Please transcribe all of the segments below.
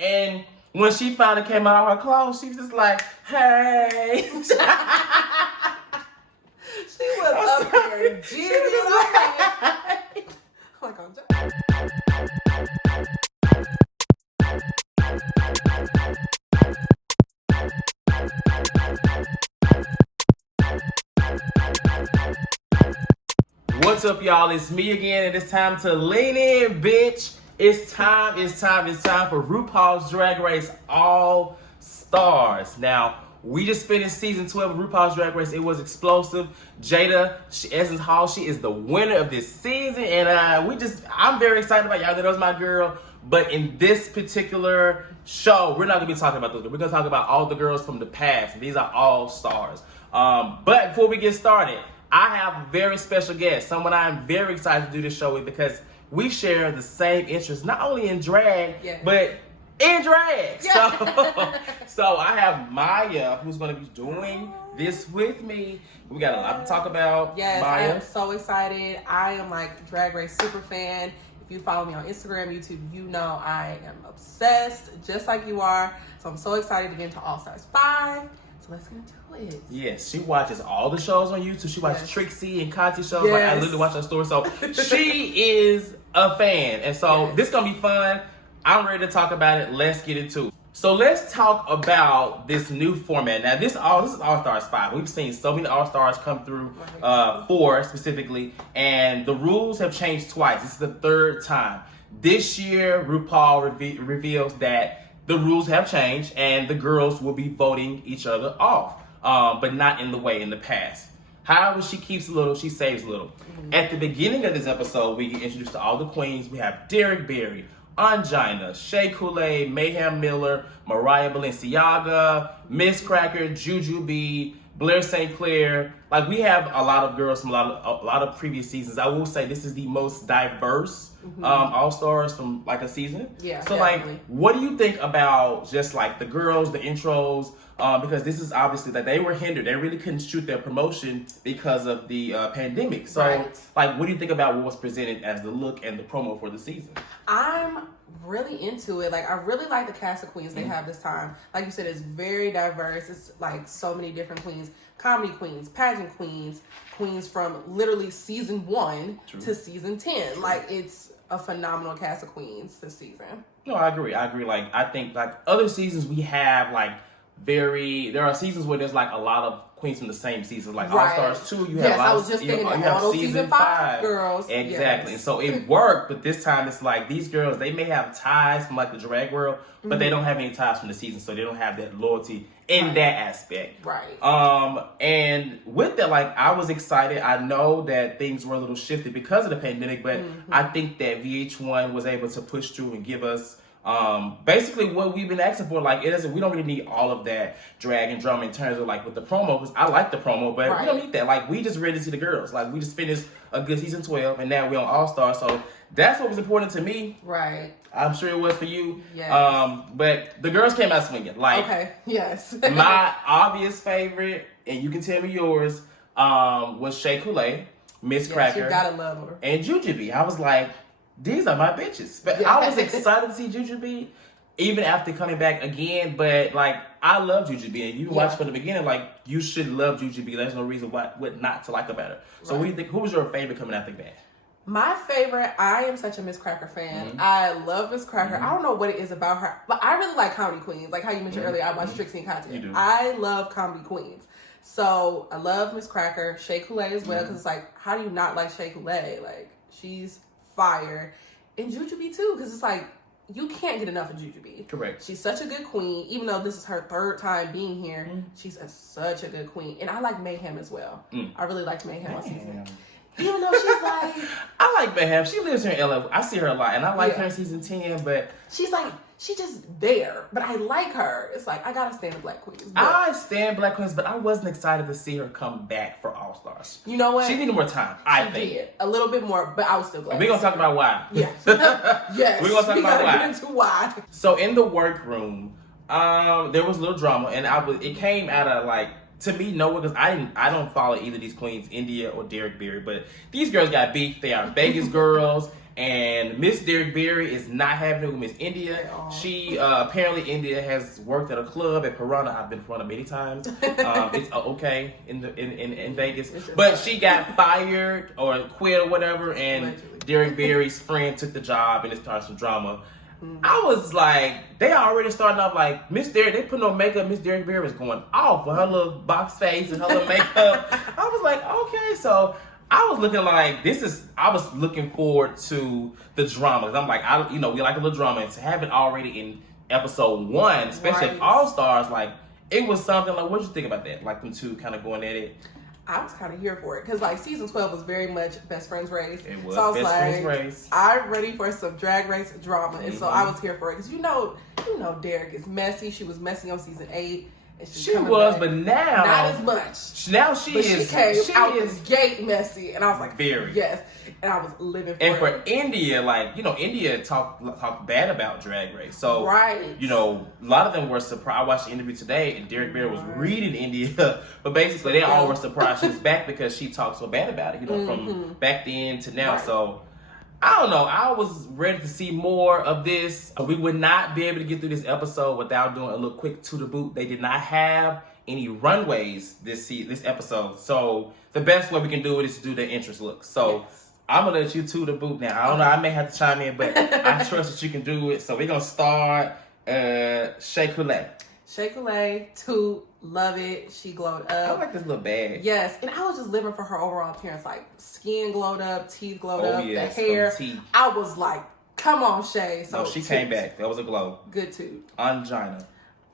And when she finally came out of her clothes, she was just like, hey. She was up there. She was like, oh my God. What's up, y'all? It's me again, and it's time to lean in, bitch. It's time for RuPaul's Drag Race All Stars. Now, we just finished season 12 of RuPaul's Drag Race. It was explosive. Jada Essence Hall, she is the winner of this season, and I'm very excited about y'all. That was my girl. But in this particular show, we're not gonna be talking about those. We're gonna talk about all the girls from the past. These are all stars. But before we get started, I have a very special guest, someone I'm very excited to do this show with because we share the same interests, not only in drag, but in drag. Yeah. So I have Maya, who's going to be doing this with me. We got a lot to talk about. Yes, Maya. I am so excited. I am like Drag Race super fan. If you follow me on Instagram, YouTube, you know I am obsessed, just like you are. So I'm so excited to get into All Stars 5. So let's get into it. Yes, she watches all the shows on YouTube. She watches Trixie and Conti shows. Like I literally watch her story. So she is a fan. And so this is going to be fun. I'm ready to talk about it. Let's get into it. So let's talk about this new format. Now this is All Stars 5. We've seen so many All Stars come through, 4 specifically, and the rules have changed twice. This is the third time. This year, RuPaul reveals that the rules have changed and the girls will be voting each other off, but not in the way in the past. However, she keeps a little, she saves a little. Mm-hmm. At the beginning of this episode, we get introduced to all the queens. We have DERRICK Barry, Angina, SHEA, COULEE, MAYHEM Miller, Mariah Balenciaga, Miss Cracker, Jujubee, Blair St. Clair. Like, we have a lot of girls from a lot of previous seasons. I will say this is the most diverse All-Stars from like a season. Yeah. So definitely. Like, what do you think about just like the girls, the intros? Because this is obviously that they were hindered. They really couldn't shoot their promotion because of the pandemic. So like, what do you think about what was presented as the look and the promo for the season? I'm really into it. Like, I really like the cast of queens they have this time. Like you said, it's very diverse. It's like so many different queens. Comedy queens, pageant queens, queens from literally season 1 to season 10. Like, it's a phenomenal cast of queens this season. No, I agree. Like, I think like other seasons we have like there are seasons where there's like a lot of queens from the same season, like All Stars 2. You have I was just thinking you have season 5 girls. Exactly. And so it worked, but this time it's like these girls, they may have ties from like the drag world, but they don't have any ties from the season, so they don't have that loyalty in that aspect. Right. And with that, like, I was excited. I know that things were a little shifted because of the pandemic, but I think that VH1 was able to push through and give us basically what we've been asking for. Like, we don't really need all of that drag and drama in terms of like with the promo, because I like the promo, but we don't need that. Like, we just ready to see the girls. Like, we just finished a good season 12 and now we're on All Star, so that's what was important to me. Right. I'm sure it was for you. Yes. But the girls came out swinging. Like, my obvious favorite, and you can tell me yours, was SHEA, COULEE, Miss Cracker, you gotta love her, and Jujubee. I was like, these are my bitches. But I was excited to see Jujubee, even after coming back again. But like, I love Jujubee, and you watch from the beginning. Like, you should love Jujubee. There's no reason what not to like about her. So, what do you think? Who was your favorite coming out the bat? My favorite, I am such a Miss Cracker fan. I love Miss Cracker. I don't know what it is about her, but I really like comedy queens. Like how you mentioned earlier, I watch Trixie and Conti. I love comedy queens. So I love Miss Cracker, SHEA, COULEE as well, because it's like, how do you not like SHEA, COULEE? Like, she's fire. And Jujubee too, because it's like, you can't get enough of Jujubee. Correct. She's such a good queen. Even though this is her 3rd time being here, she's such a good queen. And I like MAYHEM as well. I really liked MAYHEM on season. Even though she's like... I like MAYHEM. She lives here in LA. I see her a lot. And I like her in season 10, but... She's like... She just there. But I like her. It's like, I gotta stand the Black queens. But I stand Black queens, but I wasn't excited to see her come back for All Stars. You know what? She needed more time, I think. Did. A little bit more, but I was still glad. We're going to talk about why. Yes. We're going to talk about why. Get into why. So in the workroom, there was a little drama, and it came out of like, to me, nowhere, because I don't follow either of these queens, India or DERRICK Barry, but these girls got beef. They are Vegas girls, And Miss Derrick Barry is not having it with Miss India. She apparently India has worked at a club at Piranha. I've been to Piranha many times. It's okay in Vegas, but she got fired or quit or whatever. And Derrick Barry's friend took the job, and it started some drama. I was like, they already starting off like Miss Derrick. They put on makeup. Miss Derrick Barry was going off with her little box face and her little makeup. I was like, okay, so. I was looking like I was looking forward to the drama. I'm like, we like a little drama, and to have it already in episode 1, especially All Stars, like it was something. Like, what'd you think about that? Like them two kind of going at it. I was kind of here for it because like season 12 was very much best friends race. It was, so I was best like, friends race. I'm ready for some drag race drama, and so I was here for it because you know, Derrick is messy. She was messy on season 8. She was, but now not as much. Now she came out the gate messy, and I was like, very yes, and I was living for it. And for India, like India talked bad about Drag Race, so a lot of them were surprised. I watched the interview today, and Derrick Barry was reading India, but basically they all were surprised she's back because she talked so bad about it, from back then to now. So. I don't know. I was ready to see more of this. We would not be able to get through this episode without doing a little quick to the boot. They did not have any runways this episode. So the best way we can do it is to do the entrance look. So I'm going to let you to the boot now. I don't know. I may have to chime in, but I trust that you can do it. So we're going to start SHEA COULEE. SHEA COULEE, Toot, love it. She glowed up. I like this little bag. Yes, and I was just living for her overall appearance. Like, skin glowed up, teeth glowed up, the hair. I was like, come on, SHEA. So she came back. That was a glow. Good Toot. Angina.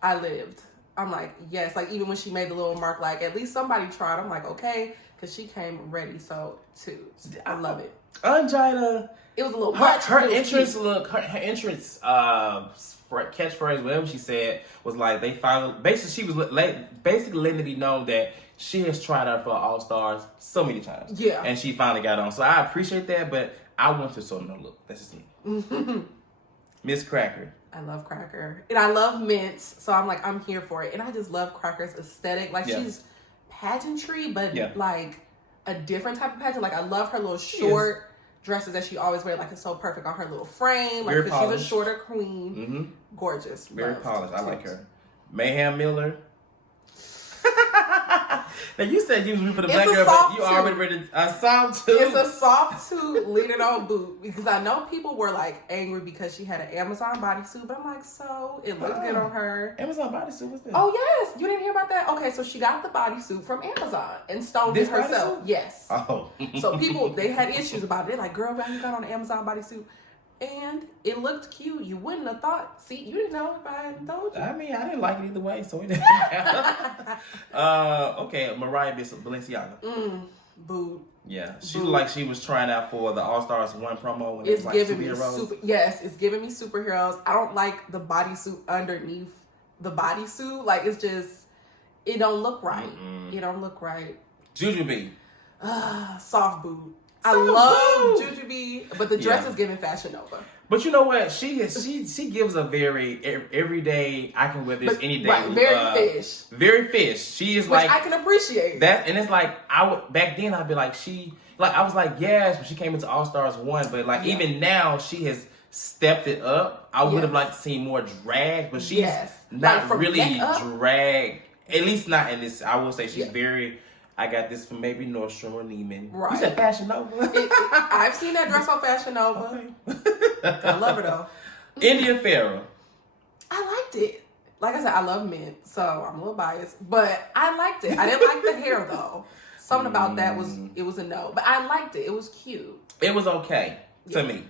I lived. I'm like, yes. Like, even when she made the little mark, like, at least somebody tried. I'm like, okay, because she came ready. So, Toot. I love it. Angina. It was a little much. Her entrance look, her entrance catchphrase, whatever she said, was like they finally. Basically, she was basically letting it be known that she has tried out for All Stars so many times. Yeah, and she finally got on. So I appreciate that, but I want to show no look. That's just me. Miss Cracker. I love Cracker, and I love Mints. So I'm like, I'm here for it, and I just love Cracker's aesthetic. Like she's pageantry, but like a different type of pageant. Like I love her little short dresses that she always wears, like it's so perfect on her little frame. Like because she's a shorter queen. Gorgeous. Very polished. I like her. Mayhem Miller. Now you said you was for the black girl, but you already ready a soft toot. It's a soft toot, lean it on boot. Because I know people were like angry because she had an Amazon bodysuit, but I'm like, so it looked good on her. Amazon bodysuit, what's that? Oh yes, you didn't hear about that? Okay, so she got the bodysuit from Amazon and stoned it herself. Yes. Oh. So people they had issues about it. They're like, girl, why you got on an Amazon bodysuit? And it looked cute. You wouldn't have thought. See, you didn't know if I told you. I mean, I didn't like it either way, so it didn't matter. Okay, Mariah Balenciaga. Boo. Yeah, she looked like she was trying out for the All Stars 1 promo. When it's like giving superheroes. me it's giving me superheroes. I don't like the bodysuit underneath the bodysuit. Like it's just, it don't look right. It don't look right. Jujubee. Soft boot. I love Jujubee, but the dress is giving Fashion Nova. But you know what? She gives a very everyday, I can wear this any day. Right, very fish. Very fish. She is which I can appreciate. That, and it's like, back then I'd be like, I was like, yes, when she came into All Stars 1, but like even now she has stepped it up. I would have liked to see more drag, but she's not like really drag. At least not in this. I will say she's very... I got this from maybe Nordstrom or Neiman. Right. You said Fashion Nova? I've seen that dress on Fashion Nova. Okay. I love her though. India Farrah. I liked it. Like I said, I love men, so I'm a little biased. But I liked it. I didn't like the hair though. Something about that was a no. But I liked it. It was cute. It was okay to me.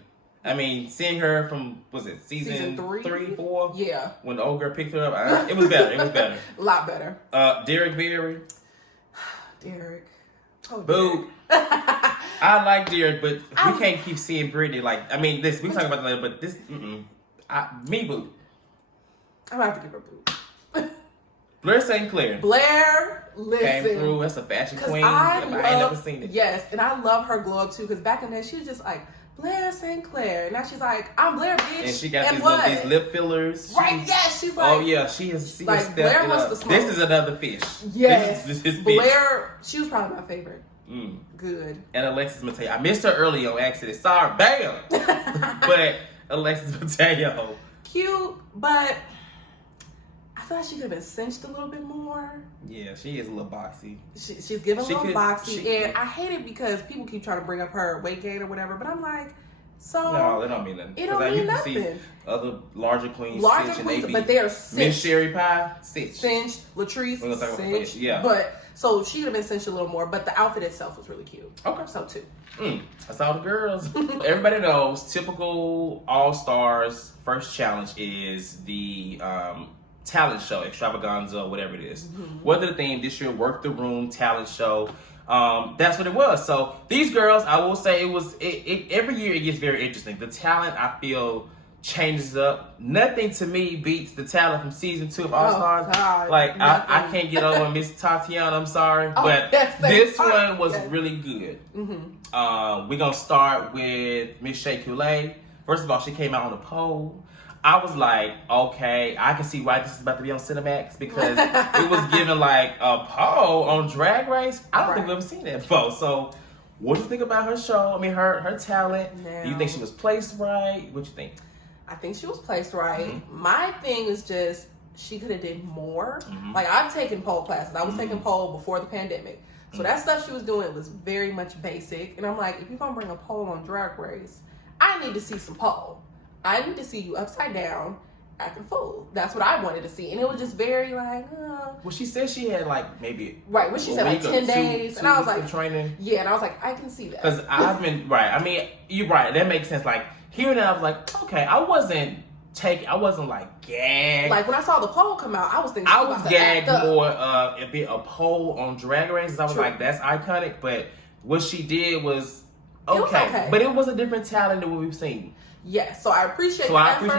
I mean, seeing her from, was it season 3, 4? Yeah. When the old girl picked her up, it was better. It was better. A lot better. Derrick Barry. Derrick. Oh, Boo. I like Derrick, but we can't keep seeing Brittany. Like, I mean, we can talk about that later, but this, me boo. I'm going to have to give her boo. Blair St. Clair. Blair, listen. Came through as a fashion queen. I ain't never seen it. Yes, and I love her glow up too, because back in the day, she was just like, Blair St. Clair. Now she's like, I'm Blair, bitch. And she got these lip fillers. Right, yes. She's like, oh, yeah. She has like, Blair wants to smoke. This is another fish. Yes. This is Blair, she was probably my favorite. Good. And Alexis Mateo. I missed her early on accident. Sorry, bam. But Alexis Mateo. Cute, but I feel like she could have been cinched a little bit more. Yeah, she is a little boxy. She's giving a little boxy, and I hate it because people keep trying to bring up her weight gain or whatever, but I'm like, so no, it don't mean nothing. It don't mean nothing. See other larger queens, but they are cinched. Miss Sherry Pie, cinched. Latrice, cinched. Yeah. But so she would have been cinched a little more, but the outfit itself was really cute. Okay. So 2. That's all the girls. Everybody knows typical All-Stars first challenge is the talent show, extravaganza, whatever it is. Whether the theme this year, Work the Room talent show. That's what it was. So these girls, I will say it every year it gets very interesting. The talent, I feel, changes up. Nothing to me beats the talent from season 2 of All Stars. Like I can't get over Miss Tatiana, I'm sorry. But this one was really good. We're gonna start with Miss COULEE. First of all, she came out on a poll. I was like, okay, I can see why this is about to be on Cinemax because it was given like a poll on Drag Race. I don't think we've ever seen that poll. So, what do you think about her show? I mean, her talent. Now, do you think she was placed right? What you think? I think she was placed right. My thing is just she could have did more. Like I've taken poll classes. I was taking poll before the pandemic. So that stuff she was doing was very much basic. And I'm like, if you're gonna bring a poll on Drag Race, I need to see some poll. I need to see you upside down, acting fool. That's what I wanted to see. And it was just very like, Well, she said she had like maybe... Right, when she said like 10 days. And I was like... training. Yeah, and I was like, I can see that. Because I've been... Right, I mean, you're right. That makes sense. Like, hearing that, I was like, okay, I wasn't like gagged. Like when I saw the poll come out, I was thinking I was gagged more a poll on Drag Race. I was like, that's iconic. But what she did was okay. But it was a different talent than what we've seen. Yes, so I appreciate the effort.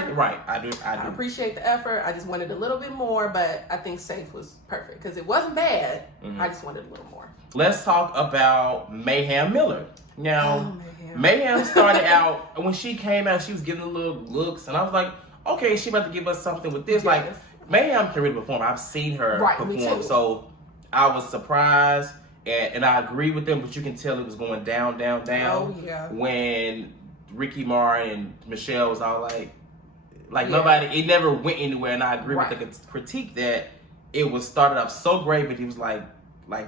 I do. I appreciate the effort. I just wanted a little bit more, but I think safe was perfect because it wasn't bad. I just wanted a little more. Let's talk about Mayhem Miller. Now, Mayhem started out, when she came out, she was giving the little looks, and I was like, okay, she about to give us something with this. Yes. Like, Mayhem can really perform. I've seen her perform, so I was surprised, and I agree with them, but you can tell it was going down. Oh, yeah. When Ricky Martin and Michelle was all like nobody, it never went anywhere, and I agree with the critique that it was started off so great, but he was like,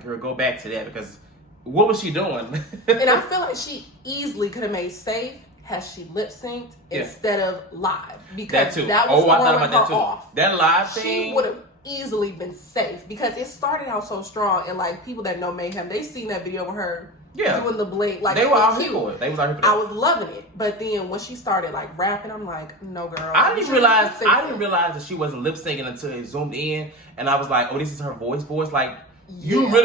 girl, go back to that, because what was she doing? And I feel like she easily could have made safe had she lip synced instead of live, because that was throwing her off. That live thing, she would have easily been safe because it started out so strong, and like people that know Mayhem, they seen that video with her doing the blink, like they were out here for it. They was out here for that. I was loving it, but then when she started like rapping, I'm like, no, girl. I didn't realize that she wasn't lip syncing until it zoomed in, and I was like, oh, this is her voice. Like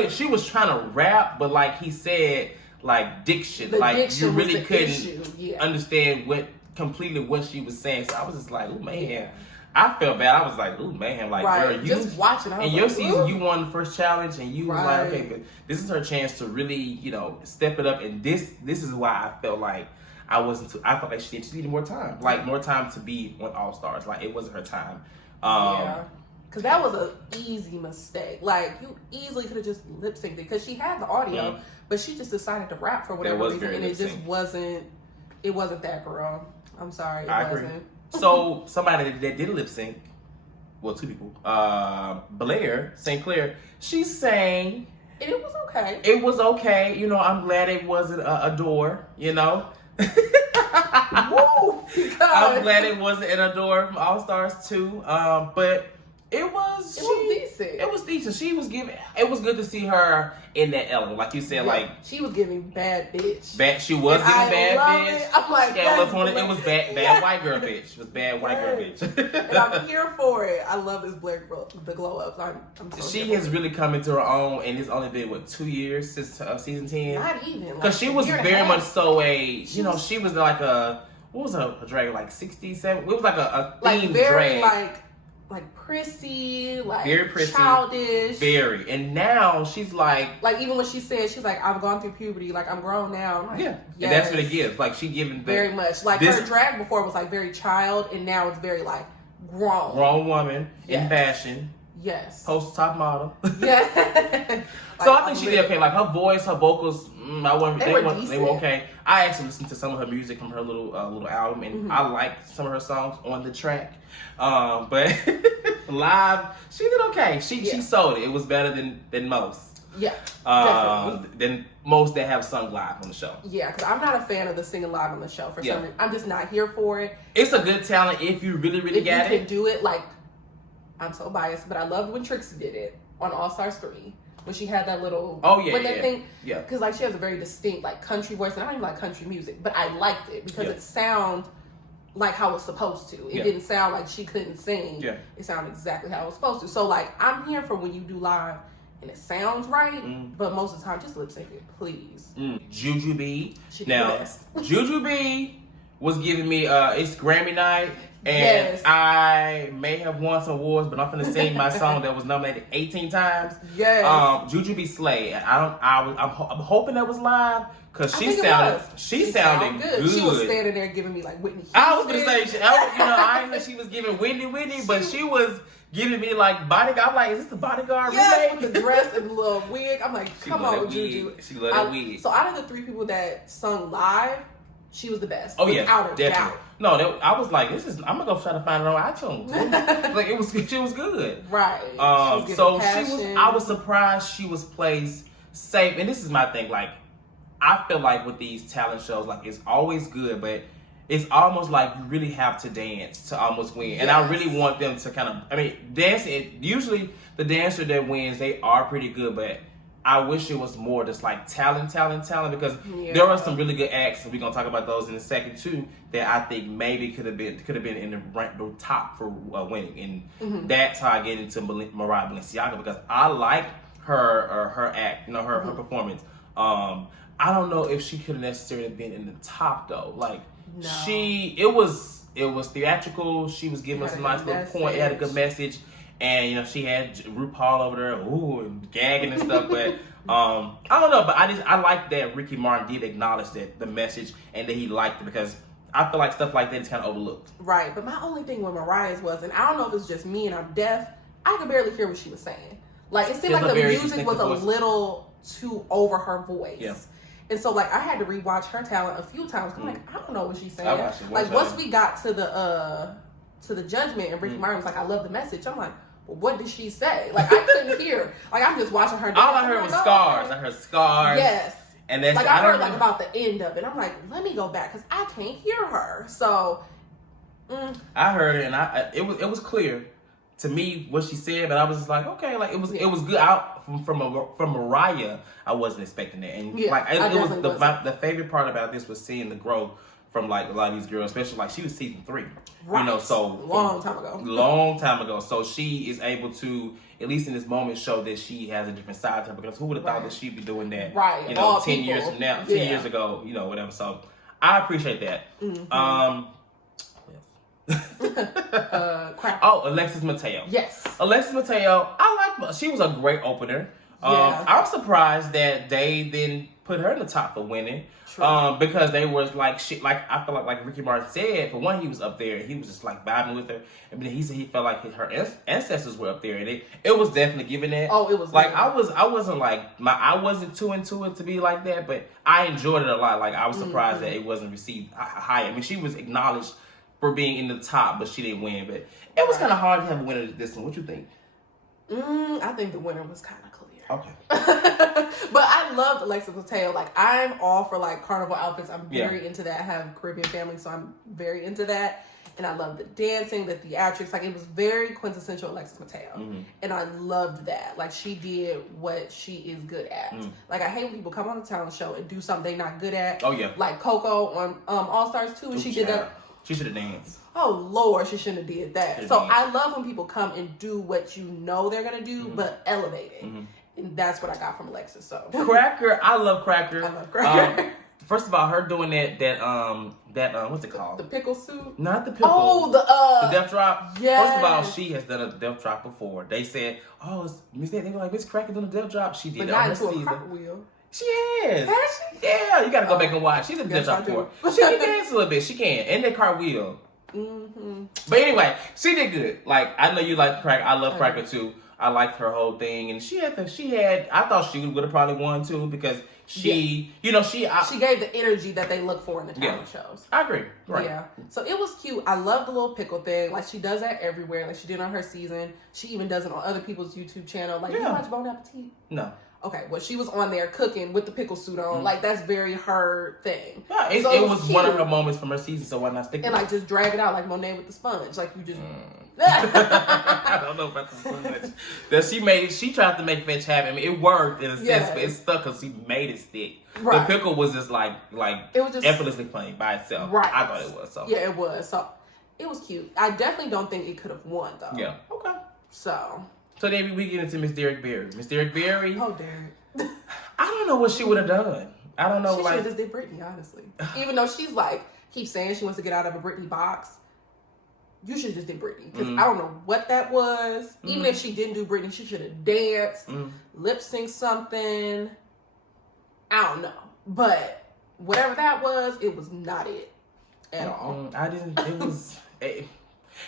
she was trying to rap, but like he said, like diction, you really couldn't understand completely what she was saying. So I was just like, oh man. I felt bad. I was like, ooh, man, like, girl, you just watching. In your season, you won the first challenge, and you was like, okay, but this is her chance to really, step it up. And this is why I felt like I felt like she needed more time, like more time to be on All Stars. Like it wasn't her time. Because that was an easy mistake. Like you easily could have just lip synced it because she had the audio, but she just decided to rap for whatever reason, and it just wasn't. It wasn't that girl. I'm sorry, it wasn't. Agree. So somebody that did lip sync, well, 2 people, Blair St. Clair, she sang. And it was okay. It was okay. I'm glad it wasn't a door. Woo! I'm glad it wasn't an Adore from All Stars 2. But it was decent. It was decent. She was giving. It was good to see her in that element, like you said. Like she was giving bad bitch. She was giving bad bitch. It. I'm like, it was bad white girl bitch. It was bad white girl bitch. And I'm here for it. I love this Blair the glow ups. I'm so she has really come into her own, and it's only been 2 years since season 10. Not even because she was very much so she was like a what was her drag, like 67? It was like a themed very drag. Like prissy, like very prissy, childish, very. And now she's like even when she said she's like, I've gone through puberty, like I'm grown now. I'm like, yes. And that's what it gives. Like she giving very much like her drag before was like very child, and now it's very like grown woman in fashion. Yes. Post top model. Yeah. So I think she did okay. Like her voice, her vocals, they were okay. I actually listened to some of her music from her little album, and I liked some of her songs on the track. But live, she did okay. She sold it. It was better than most. Yeah, definitely. Than most that have sung live on the show. Yeah, because I'm not a fan of the singing live on the show for some reason. I'm just not here for it. It's a good talent if you really got it. If you can do it, like, I'm so biased, but I loved when Trixie did it on All Stars 3. When she had that little thing, because like she has a very distinct like country voice, and I don't even like country music, but I liked it because it sounded like how it's supposed to. It didn't sound like she couldn't sing. Yeah. It sounded exactly how it was supposed to. So like I'm here for when you do live and it sounds right, but most of the time just lip sync it, please. Jujubee. She's the best. Jujubee was giving me it's Grammy night. And I may have won some awards, but I'm finna sing my song that was nominated 18 times. Yes. Jujubee Slay. I'm hoping that was live because she sounded good. She was standing there giving me like Whitney Houston. I was gonna say, I didn't know she was giving Whitney, but she was giving me like Bodyguard. I'm like, is this the Bodyguard remake? With the dress and the little wig. I'm like, come on, Juju. She loved that wig. So out of the 3 people that sung live, she was the best. Oh yeah, without a doubt. No, I was like, I'm gonna go try to find it on iTunes. Like she was good. Right. I was surprised she was placed safe. And this is my thing. Like, I feel like with these talent shows, like it's always good, but it's almost like you really have to dance to almost win. Yes. And I really want them to dance. Usually the dancer that wins, they are pretty good, but I wish it was more just like talent, because there are some really good acts, and we're gonna talk about those in a second too, that I think maybe could have been in the top for winning, and that's how I get into Mariah Balenciaga, because I like her act, her performance. I don't know if she could have necessarily been in the top though. Like it was theatrical. She was giving us a nice little point. It had a good message. And she had RuPaul over there, and gagging and stuff. But I don't know. But I like that Ricky Martin did acknowledge that the message and that he liked it, because I feel like stuff like that is kind of overlooked. Right. But my only thing with Mariah's was, and I don't know if it's just me and I'm deaf, I could barely hear what she was saying. Like it seemed like the music was a little too over her voice. Yeah. And so like I had to rewatch her talent a few times. I'm like, I don't know what she's saying. Like once we got to the judgment and Ricky Martin was like, I love the message. I'm like, well, what did she say? Like I couldn't hear. Like I'm just watching her. All I heard was scars. I heard scars. Yes. And that's like I heard like about the end of it. I'm like, let me go back because I can't hear her. So I heard it, and it was clear to me what she said, but I was just like, okay, like it was good. Out from Mariah, I wasn't expecting that, and like it was the favorite part about this was seeing the growth from like a lot of these girls, especially like she was season 3, right. So long time ago. So she is able to, at least in this moment, show that she has a different side to her, because who would have thought that she'd be doing that, right? 10 years from now, 10 years ago, whatever. So I appreciate that. Alexis Mateo. Yes. Alexis Mateo, she was a great opener. I'm surprised that they didn't put her in the top for winning. Because they was like shit. Like I feel like Ricky Martin said, for one, he was up there and he was just like vibing with her, and then he said he felt like her ancestors were up there, and it was definitely giving that. Oh, it was like good. I wasn't too into it to be like that, but I enjoyed it a lot. Like I was surprised that it wasn't received higher. I mean, she was acknowledged for being in the top, but she didn't win. But it was kind of hard to have a winner this one. What you think? I think the winner was kind of clear. Okay. But I loved Alexis Mateo. Like I'm all for like carnival outfits. I'm very into that. I have Caribbean family, so I'm very into that. And I love the dancing, the theatrics. Like it was very quintessential Alexis Mateo. And I loved that. Like she did what she is good at. Like I hate when people come on a talent show and do something they're not good at. Oh yeah. Like Coco on All Stars 2, and she did that. She should have danced. Oh Lord, she shouldn't have did that. So I love when people come and do what you know they're gonna do, but elevate it. And that's what I got from Alexis. So Cracker, I love Cracker. I love Cracker. First of all, her doing that what's it called? The pickle suit? Not the pickle. Oh, the death drop. Yes. First of all, she has done a death drop before. They said, they were like, Miss Cracker doing a death drop. She did it on her season. A cartwheel. She has. Has she? Yeah, you gotta go back and watch. She did a death drop before. She can dance a little bit. She can. And that cartwheel. Mm-hmm. But anyway, she did good. Like, I know you like Cracker. I love Cracker too. I liked her whole thing, and I thought she would have probably won too because she gave the energy that they look for in the talent shows. I agree. Right. Yeah. So it was cute. I love the little pickle thing. Like, she does that everywhere. Like, she did on her season. She even does it on other people's YouTube channel. Like, you watch Bon Appetit? No. Okay, well, she was on there cooking with the pickle suit on. Like, that's very her thing. Yeah, it was one of her moments from her season, so why not stick and like just drag it out like Monet with the sponge. Like, you just I don't know about the sponge. That she tried to make fetch happen. I mean, it worked in a sense, but it stuck because she made it stick. Right. The pickle was just like it was just effortlessly playing by itself. Right. I thought it was. So yeah, it was. So it was cute. I definitely don't think it could have won though. Yeah. Okay. So then we get into Miss Derrick Barry. Miss Derrick Barry. Oh, Derrick. I don't know what she would have done. I don't know. She should have just did Britney, honestly. Even though she's like keeps saying she wants to get out of a Britney box. You should have just did Britney. Because I don't know what that was. Even if she didn't do Britney, she should have danced, lip sync something. I don't know. But whatever that was, it was not it at all. It was.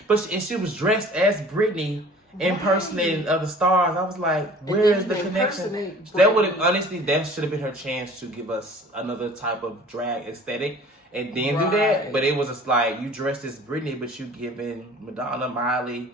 But she was dressed as Britney, impersonating other stars. I was like, where's the connection? That would have, honestly, that should have been her chance to give us another type of drag aesthetic. And then do that, but it was just like you dressed as Britney, but you giving Madonna, Miley.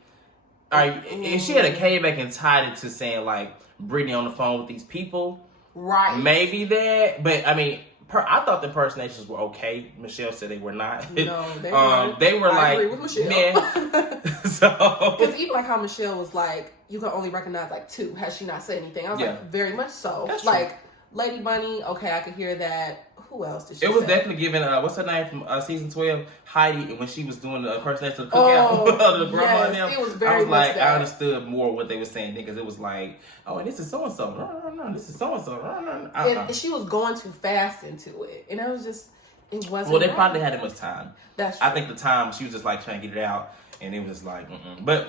All right, and she had came back and tied it to saying like Britney on the phone with these people, right? Maybe that, but I mean, I thought the impersonations were okay. Michelle said they were not. No, they weren't. They were I agree with Michelle. Yeah. So because even like how Michelle was like, you can only recognize like two. Has she not said anything? I was like, very much so. That's like true. Lady Bunny, okay, I could hear that. Who else did she? It was definitely giving. What's her name from season 12? Heidi, when she was doing the impersonation of the cookout, the grandma and them. It was very. I was like, that. I understood more what they were saying because it was like, oh, and this is so and so. No, this is so and so. And she was going too fast into it, and it was just, it wasn't. Well, they probably hadn't much time. That's true. I think the time she was just like trying to get it out, and it was just like, But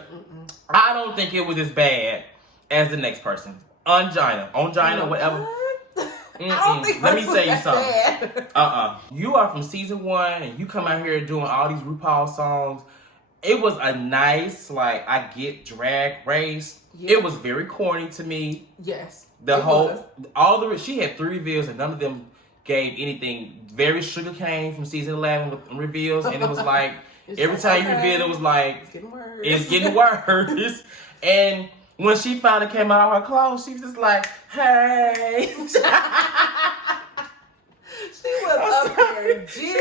I don't think it was as bad as the next person, Ongina, whatever. I don't think Let me tell you something. You are from season 1 and you come out here doing all these RuPaul songs. It was a nice, like, I get drag race. Yeah. It was very corny to me. Yes. She had 3 reveals and none of them gave anything. Very sugarcane from season 11 with reveals. And it was like, every time you revealed, it was like, it's getting worse. And when she finally came out of her clothes, she was just like, hey. She was up there jigging.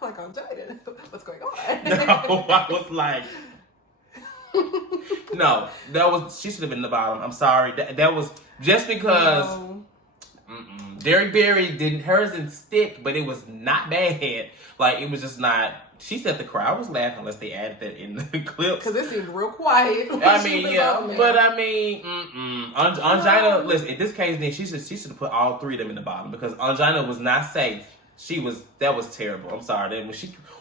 I'm like, I'm jaded. What's going on? No, I was like, no, she should have been the bottom. I'm sorry. That was just because Derrick Barry hers didn't stick, but it was not bad. Like, it was just not. She said the crowd was laughing unless they added that in the clips. Because it seemed real quiet. I mean, yeah. But I mean, Ongina, listen, in this case, then she should have put all 3 of them in the bottom because Ongina was not safe. That was terrible. I'm sorry. Then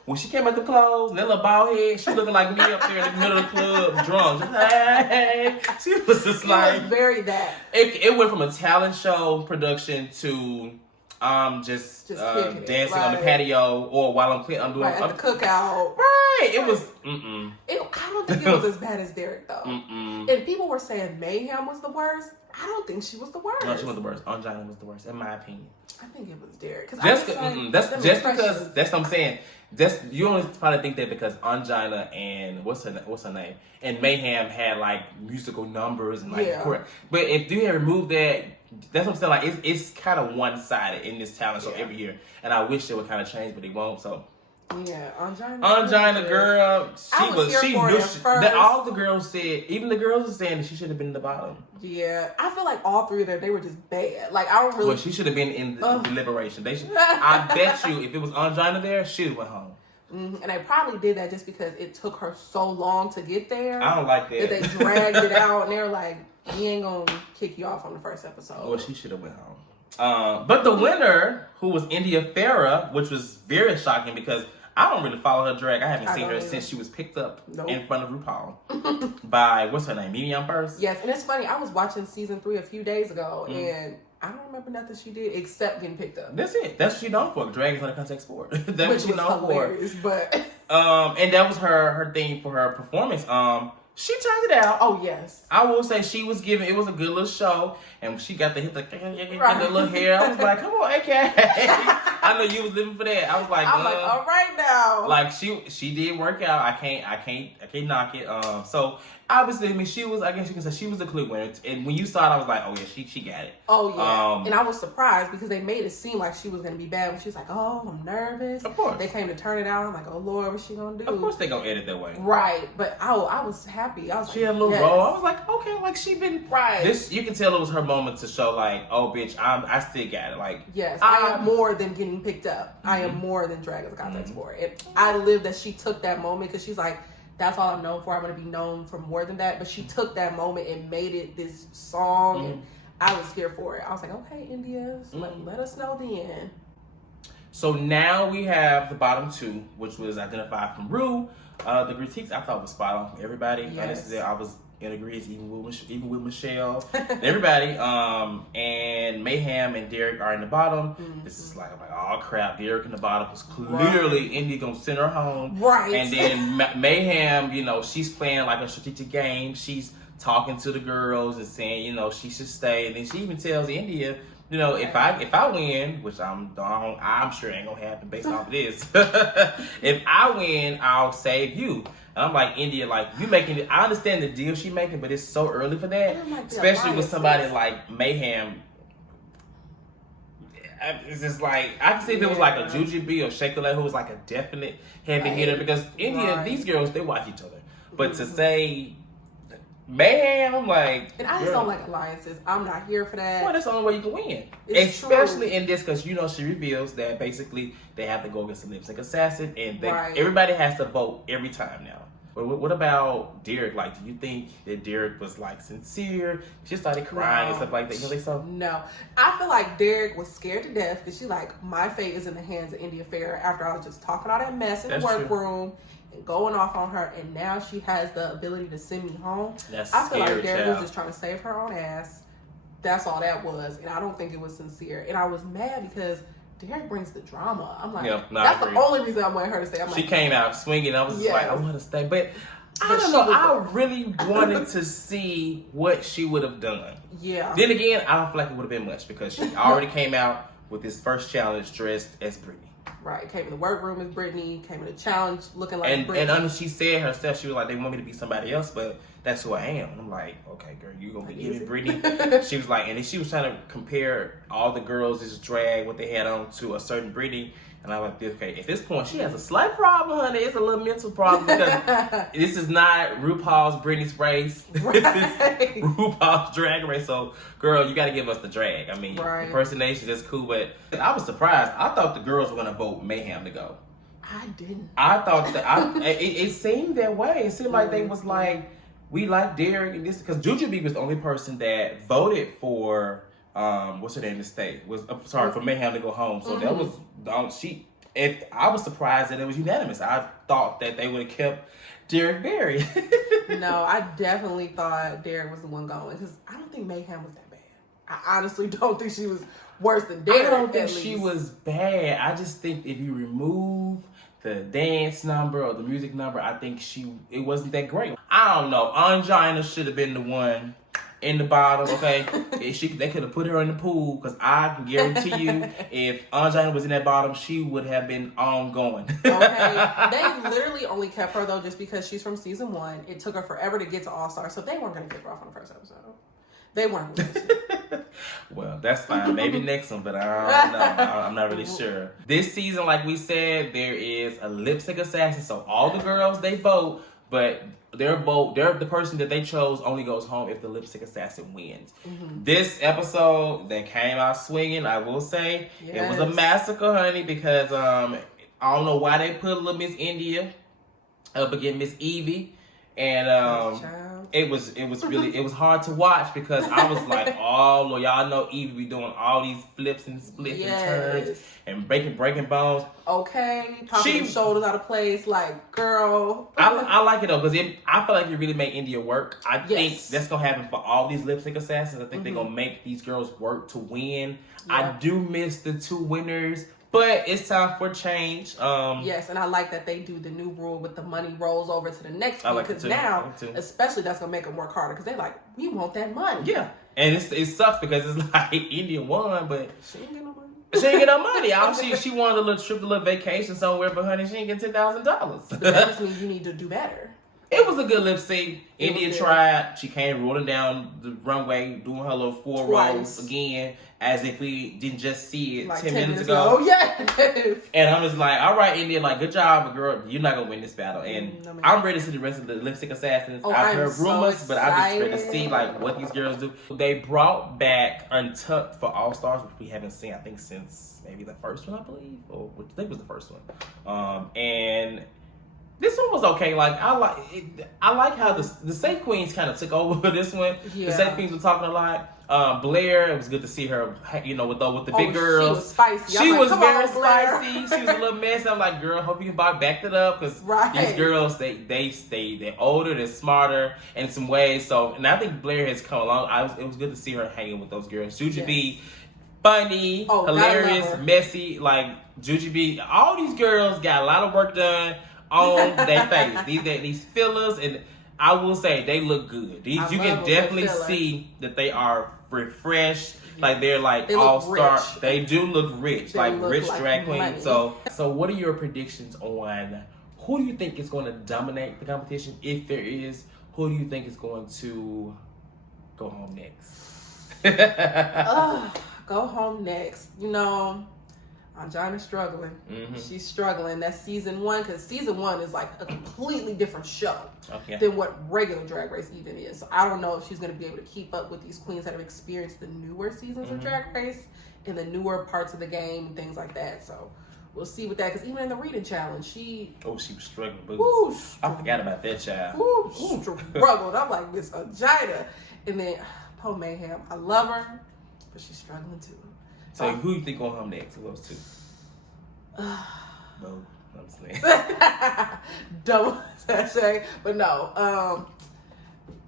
when she came out the clothes, that little bald head, she looking like me up there in the middle of the club, drunk. Hey. She was just like. It was very that. It went from a talent show production to just dancing on the patio or while I'm doing at the cookout. Right. It was I don't think it was as bad as Derrick though. And people were saying Mayhem was the worst. I don't think she was the worst. No, she was the worst. Ongina was the worst, in my opinion. I think it was Derrick. That's because that's what I'm saying. You only probably think that because Ongina and what's her name and Mayhem had like musical numbers and like but if you had removed that, that's what I'm saying. Like it's kind of one sided in this talent show every year, and I wish it would kind of change, but they won't. So yeah, Ongina girl, she knew all the girls said, even the girls were saying that she should have been in the bottom. Yeah, I feel like all 3 of them, they were just bad. Like I don't really. Well, she should have been in the Liberation. They should. I bet you, if it was Ongina there, she went home. And they probably did that just because it took her so long to get there. I don't like that. They dragged it out, and they were like, "We ain't gonna kick you off on the first episode." Well, she should have went home. But the winner, who was India Farah, which was very shocking because I don't really follow her drag. I haven't seen her since she was picked up in front of RuPaul by what's her name, Medium First. Yes, and it's funny. I was watching season 3 a few days ago, and I don't remember nothing she did except getting picked up. That's it. That's what she known for. Drag is not a contact sport. That's what she known for. But and that was her thing for her performance. She turned it out. Oh yes, I will say she was giving. It was a good little show, and she got to hit the little hair. I was like, come on, AK. I know you was living for that. I was like, I'm like, all right now. Like she did work out. I can't knock it. So obviously, I mean, she was. I guess you can say she was the clue winner. And when you saw it, I was like, oh yeah, she got it. Oh yeah. And I was surprised because they made it seem like she was gonna be bad. When she was like, oh, I'm nervous. Of course. They came to turn it out. I'm like, oh Lord, what's she gonna do? Of course they gonna edit that way. Right. But I was happy. I was She like, had a little yes. role. I was like, okay, like she been right. This you can tell it was her moment to show like, oh bitch, I still got it. Like yes, I am more than getting picked up. I am more than drag as a contact sport. And I live that she took that moment because she's like, that's all I'm known for. I'm gonna be known for more than that. But she took that moment and made it this song, and I was here for it. I was like, okay, India, let us know then. So now we have the bottom two, which was identified from Ru. The critiques I thought was spot on from everybody. Yes. I was in agreement even with Michelle, everybody. And Mayhem and Derrick are in the bottom. This is like, I'm like, oh crap, Derrick in the bottom because clearly India gonna send her home. Right. And then Mayhem, you know, she's playing like a strategic game. She's talking to the girls and saying, you know, she should stay. And then she even tells India, you know, if I win, which I'm sure ain't gonna happen based off of this. If I win, I'll save you. And I'm like, India, like you making it. I understand the deal she making, but it's so early for that, especially with somebody like Mayhem. It's just like I can see if it was like a Jujubee or COULEE who was like a definite heavy hitter because India, these girls they watch each other, but to say. Mayhem, like, and I just don't like alliances. I'm not here for that. Well, that's the only way you can win, especially in this because you know she reveals that basically they have to go against the lip sync assassin, and everybody has to vote every time now. But what about Derrick? Like, do you think that Derrick was like sincere? She started crying and stuff like that. You know, they saw. No, I feel like Derrick was scared to death because she like my fate is in the hands of India Fair. After I was just talking all that mess in the workroom. Going off on her, and now she has the ability to send me home. I feel like Derrick was just trying to save her own ass. That's all that was, and I don't think it was sincere. And I was mad because Derrick brings the drama. I'm like, that's the only reason I wanted her to stay. I'm like, she came out swinging. I was just like, I want to stay, but I don't know. I really wanted to see what she would have done. Yeah. Then again, I don't feel like it would have been much because she already came out with this first challenge dressed as Britney. Right, came in the workroom as Britney, came in the challenge looking like Britney. And she said herself, she was like, they want me to be somebody else, but that's who I am. And I'm like, okay, girl, you gonna be giving Britney. She was like, and then she was trying to compare all the girls' drag, what they had on to a certain Britney. And I was like, okay, at this point, she has a slight problem, honey. It's a little mental problem because this is not RuPaul's Britney's race. Right. This is RuPaul's drag race. So, girl, you got to give us the drag. I mean, impersonations, that's cool. But I was surprised. I thought the girls were going to vote Mayhem to go. I didn't. I thought that it seemed that way. It seemed like they was like, we like Derrick and this because Jujubee was the only person that voted for what's her name? The state was for Mayhem to go home. So that was If I was surprised that it was unanimous, I thought that they would have kept Derrick Barry. No, I definitely thought Derrick was the one going because I don't think Mayhem was that bad. I honestly don't think she was worse than Derrick. I don't think she was bad. I just think if you remove the dance number or the music number, I think it wasn't that great. I don't know. Angina should have been the one in the bottom, okay? They could have put her in the pool because I can guarantee you if Angina was in that bottom, she would have been ongoing. Okay. They literally only kept her though just because she's from season 1. It took her forever to get to All Star, so they weren't going to kick her off on the first episode. They weren't going to. Well, that's fine. Maybe next one, but I don't know. I'm not really sure. This season, like we said, there is a lip sync assassin, so all the girls, they vote, but the person that they chose only goes home if the lip sync assassin wins. This episode, they came out swinging, I will say. It was a massacre, honey, because I don't know why they put little Miss India up against Miss Evie. And it was hard to watch because I was like, oh Lord, y'all know Evie be doing all these flips and splits and turns and breaking bones. Okay, popping her shoulders out of place, like girl. I like it though because I feel like it really made India work. I think that's gonna happen for all these lip sync assassins. I think they're gonna make these girls work to win. I do miss the 2 winners. But it's time for change. Yes, and I like that they do the new rule with the money rolls over to the next week. Because now, especially, that's going to make them work harder. Because they're like, we want that money. Yeah. And it sucks because it's like India won, but she ain't get no money. She ain't get no money. She wanted a little trip, a little vacation somewhere, but honey, she ain't get $10,000. But that just means you need to do better. It was a good lip sync. India tried. She came rolling down the runway, doing her little 4 rolls again, as if we didn't just see it like 10 minutes ago. Oh, yes. And I'm just like, all right, India, like, good job, but girl, you're not going to win this battle. And I'm ready to see the rest of the lip sync assassins. I've heard rumors, but I'm just ready to see, like, what these girls do. They brought back Untucked for All Stars, which we haven't seen, I think, since maybe the first one, I believe. Or I think it was the first one. And this one was okay. Like I like how the Safe Queens kind of took over this one. Yeah. The Safe Queens were talking a lot. Blair, it was good to see her, you know, with the big girls. She was spicy. She was very spicy. She was a little messy. I'm like, girl, hope you can back it up because these girls, they're older, they're smarter in some ways. So, and I think Blair has come along. It was good to see her hanging with those girls. Jujubee, funny, hilarious, messy. Like Jujubee, all these girls got a lot of work done on their face. These fillers, and I will say they look good. You can definitely see that they are refreshed. Like they're like all-star. They do look rich, like rich drag queens. So what are your predictions on who do you think is going to dominate the competition? If there is, who do you think is going to go home next? Go home next. You know, Angina's struggling. She's struggling. That's season 1 because season 1 is like a completely different show than what regular Drag Race even is. So I don't know if she's going to be able to keep up with these queens that have experienced the newer seasons of Drag Race and the newer parts of the game and things like that. So we'll see with that because even in the reading challenge, she was struggling. I forgot about that child. Struggled. I'm like, Miss Angina. And then poor Mayhem. I love her, but she's struggling too. So who you think going home next? Who goes to? No, I'm saying. Double sachet, but no.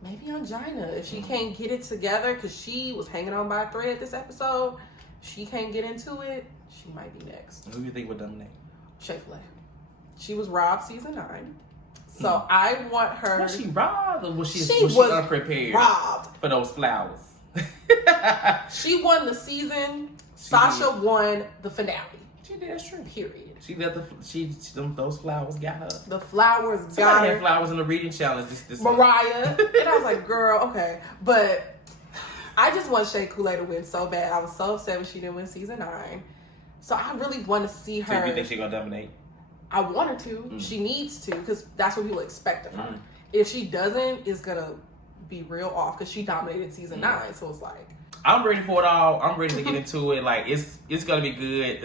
Maybe Angina if she can't get it together because she was hanging on by a thread this episode. If she can't get into it, she might be next. Who do you think would dominate? SHEA. She was robbed season 9. So I want her. Was she robbed or was she unprepared? Robbed for those flowers. She won the season. Sasha won the finale. She did. That's true. Period. She let those flowers got her. The flowers Somebody got her. had flowers in the reading challenge. This Mariah. And I was like, girl, okay. But I just want SHEA COULEE to win so bad. I was so upset when she didn't win season 9. So I really want to see her. So you think she's gonna dominate? I want her to. She needs to because that's what people expect of her. If she doesn't, it's gonna be real off because she dominated season 9. So it's like. I'm ready for it all. I'm ready to get into it. Like it's gonna be good.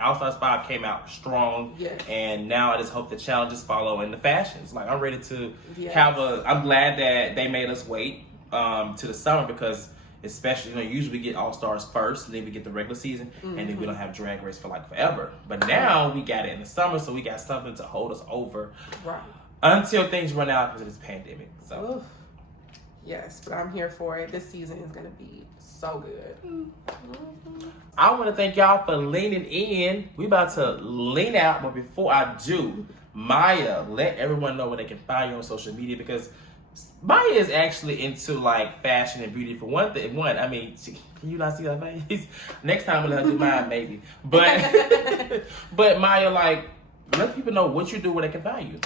All Stars 5 came out strong, and now I just hope the challenges follow and the fashions. Like I'm ready to have I'm glad that they made us wait to the summer because especially usually we get All Stars first, and then we get the regular season, and then we don't have Drag Race for like forever. But now we got it in the summer, so we got something to hold us over until things run out because of this pandemic. So. Oof. Yes, but I'm here for it. This season is going to be so good. I want to thank y'all for leaning in. We about to lean out, but before I do, Maya, let everyone know where they can find you on social media because Maya is actually into like fashion and beauty for one thing. I mean, can you not see her face? Next time we'll let her do mine, maybe. But Maya, like, let people know what you do, where they can find you.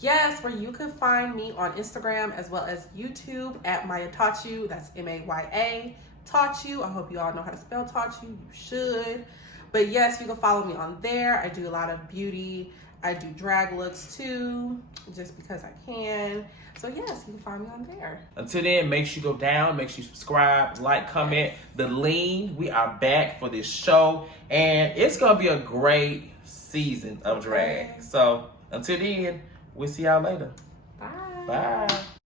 Yes, where you can find me on Instagram as well as YouTube at Maya Taught You. That's MAYA Taught You. I hope you all know how to spell Taught You. You should. But yes, you can follow me on there. I do a lot of beauty. I do drag looks too, just because I can. So yes, you can find me on there. Until then, make sure you go down, make sure you subscribe, like, comment. The Lean, we are back for this show, and it's gonna be a great season of drag. So until then, we'll see y'all later. Bye. Bye.